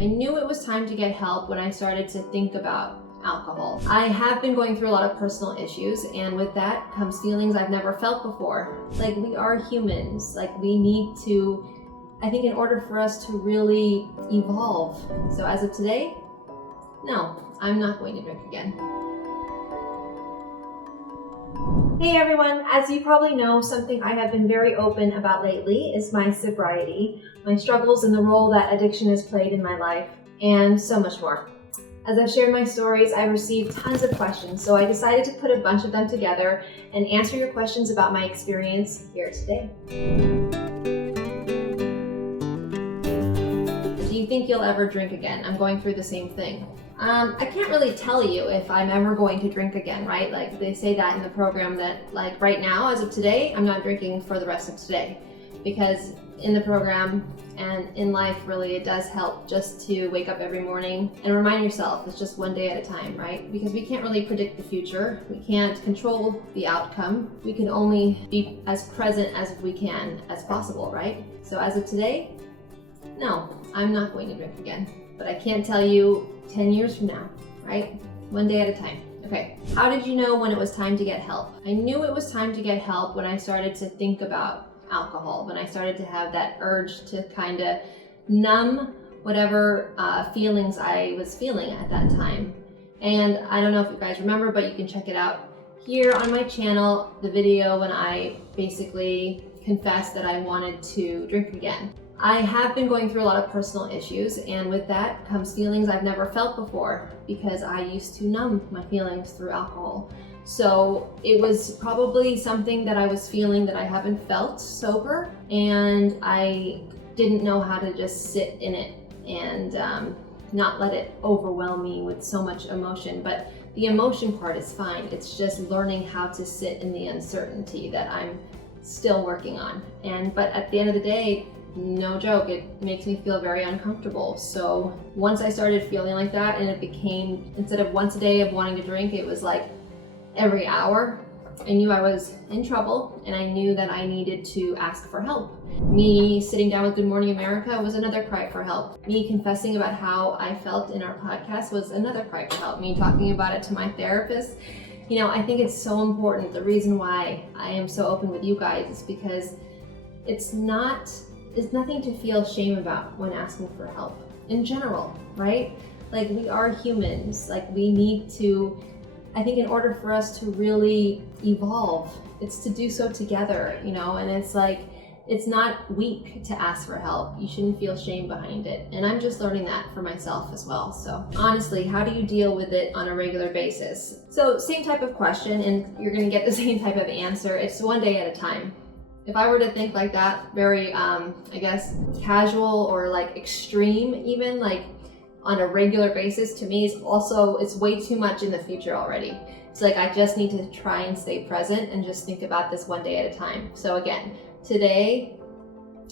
I knew it was time to get help when I started to think about alcohol. I have been going through a lot of personal issues, and with that comes feelings I've never felt before. Like, we are humans. Like, we need to, I think, in order for us to really evolve. So as of today, no, I'm not going to drink again. Hey everyone, as you probably know, something I have been very open about lately is my sobriety, my struggles and the role that addiction has played in my life, and so much more. As I've shared my stories, I've received tons of questions, so I decided to put a bunch of them together and answer your questions about my experience here today. Do you think you'll ever drink again? I'm going through the same thing. I can't really tell you if I'm ever going to drink again, right? Like, they say that in the program that, like, right now, as of today, I'm not drinking for the rest of today. Because in the program and in life, really, it does help just to wake up every morning and remind yourself it's just one day at a time, right? Because we can't really predict the future. We can't control the outcome. We can only be as present as we can as possible, right? So as of today, no, I'm not going to drink again. But I can't tell you 10 years from now, right? One day at a time. Okay, how did you know when it was time to get help? I knew it was time to get help when I started to think about alcohol, when I started to have that urge to kind of numb whatever feelings I was feeling at that time. And I don't know if you guys remember, but you can check it out here on my channel, the video when I basically confessed that I wanted to drink again. I have been going through a lot of personal issues, and with that comes feelings I've never felt before because I used to numb my feelings through alcohol. So it was probably something that I was feeling that I haven't felt sober, and I didn't know how to just sit in it and not let it overwhelm me with so much emotion. But the emotion part is fine. It's just learning how to sit in the uncertainty that I'm still working on. But at the end of the day, no joke, it makes me feel very uncomfortable. So once I started feeling like that, and it became, instead of once a day of wanting to drink, it was like every hour, I knew I was in trouble, and I knew that I needed to ask for help. Me sitting down with Good Morning America was another cry for help. Me confessing about how I felt in our podcast was another cry for help. Me talking about it to my therapist. You know, I think it's so important. The reason why I am so open with you guys is because it's nothing to feel shame about when asking for help in general, right? Like, we are humans. Like, we need to, I think, in order for us to really evolve, it's to do so together, you know? And it's like, it's not weak to ask for help. You shouldn't feel shame behind it. And I'm just learning that for myself as well. So honestly, how do you deal with it on a regular basis? So same type of question, and you're gonna get the same type of answer. It's one day at a time. If I were to think like that, very, I guess, casual or like extreme even, like on a regular basis, to me is also, it's way too much in the future already. It's like, I just need to try and stay present and just think about this one day at a time. So again, today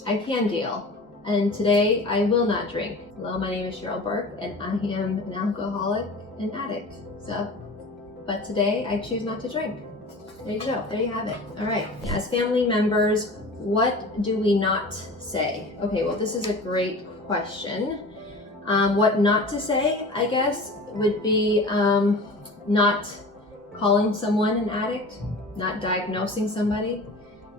I can deal, and today I will not drink. Hello, my name is Cheryl Burke, and I am an alcoholic and addict. So, but today I choose not to drink. There you go, there you have it. All right, as family members, what do we not say? Okay, well, this is a great question. What not to say, I guess, would be not calling someone an addict, not diagnosing somebody,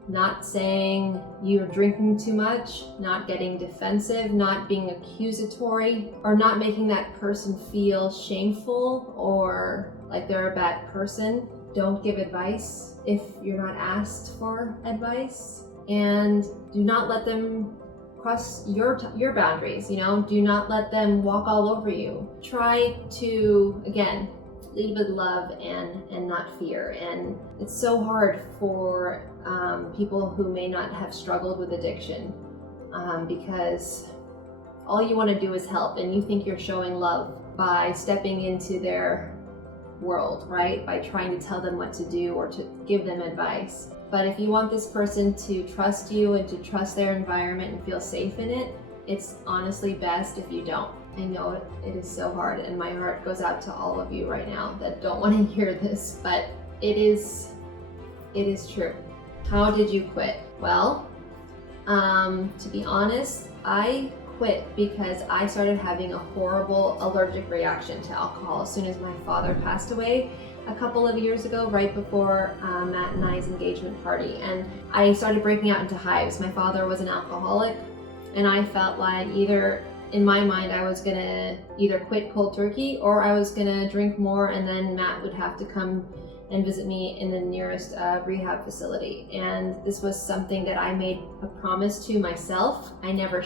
not saying you're drinking too much, not getting defensive, not being accusatory, or not making that person feel shameful or like they're a bad person. Don't give advice if you're not asked for advice, and do not let them cross your boundaries, you know? Do not let them walk all over you. Try to, again, lead with love and not fear. And it's so hard for people who may not have struggled with addiction because all you want to do is help, and you think you're showing love by stepping into their world, right? By trying to tell them what to do or to give them advice. But if you want this person to trust you and to trust their environment and feel safe in it, it's honestly best if you don't. I know it is so hard, and my heart goes out to all of you right now that don't want to hear this, but it is true. How did you quit? Well, to be honest, I quit because I started having a horrible allergic reaction to alcohol as soon as my father passed away a couple of years ago, right before Matt and I's engagement party. And I started breaking out into hives. My father was an alcoholic, and I felt like either, in my mind, I was gonna either quit cold turkey or I was gonna drink more, and then Matt would have to come and visit me in the nearest rehab facility. And this was something that I made a promise to myself. I never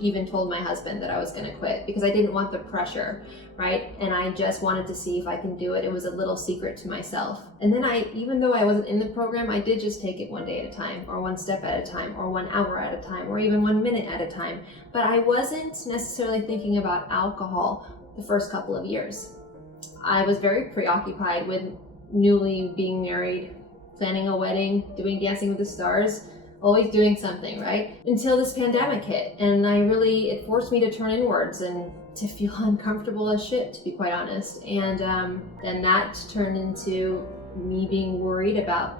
even told my husband that I was gonna quit because I didn't want the pressure, right? And I just wanted to see if I can do it. It was a little secret to myself. And then even though I wasn't in the program, I did just take it one day at a time, or one step at a time, or 1 hour at a time, or even 1 minute at a time. But I wasn't necessarily thinking about alcohol the first couple of years. I was very preoccupied with newly being married, planning a wedding, doing Dancing with the Stars, always doing something, right? Until this pandemic hit, and it forced me to turn inwards and to feel uncomfortable as shit, to be quite honest. And then that turned into me being worried about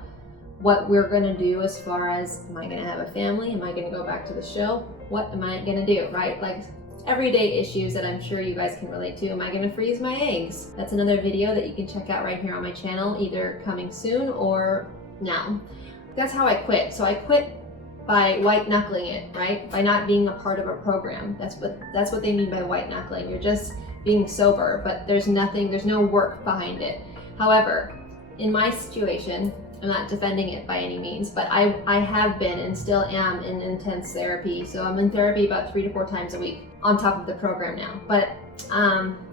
what we're gonna do as far as, am I gonna have a family? Am I gonna go back to the show? What am I gonna do, right? Like, everyday issues that I'm sure you guys can relate to. Am I going to freeze my eggs? That's another video that you can check out right here on my channel, either coming soon or now. That's how I quit. So I quit by white knuckling it, right? By not being a part of a program. That's what they mean by white knuckling. You're just being sober, but there's no work behind it. However, in my situation, I'm not defending it by any means, but I have been and still am in intense therapy. So I'm in therapy about 3 to 4 times a week on top of the program now. But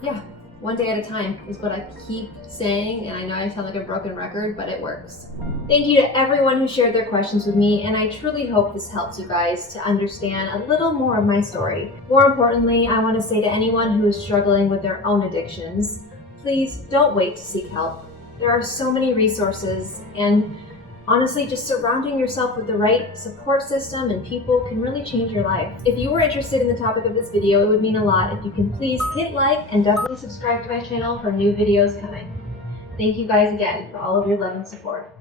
yeah, one day at a time is what I keep saying. And I know I sound like a broken record, but it works. Thank you to everyone who shared their questions with me. And I truly hope this helps you guys to understand a little more of my story. More importantly, I want to say to anyone who is struggling with their own addictions, please don't wait to seek help. There are so many resources, and honestly, just surrounding yourself with the right support system and people can really change your life. If you were interested in the topic of this video, it would mean a lot if you can please hit like and definitely subscribe to my channel for new videos coming. Thank you guys again for all of your love and support.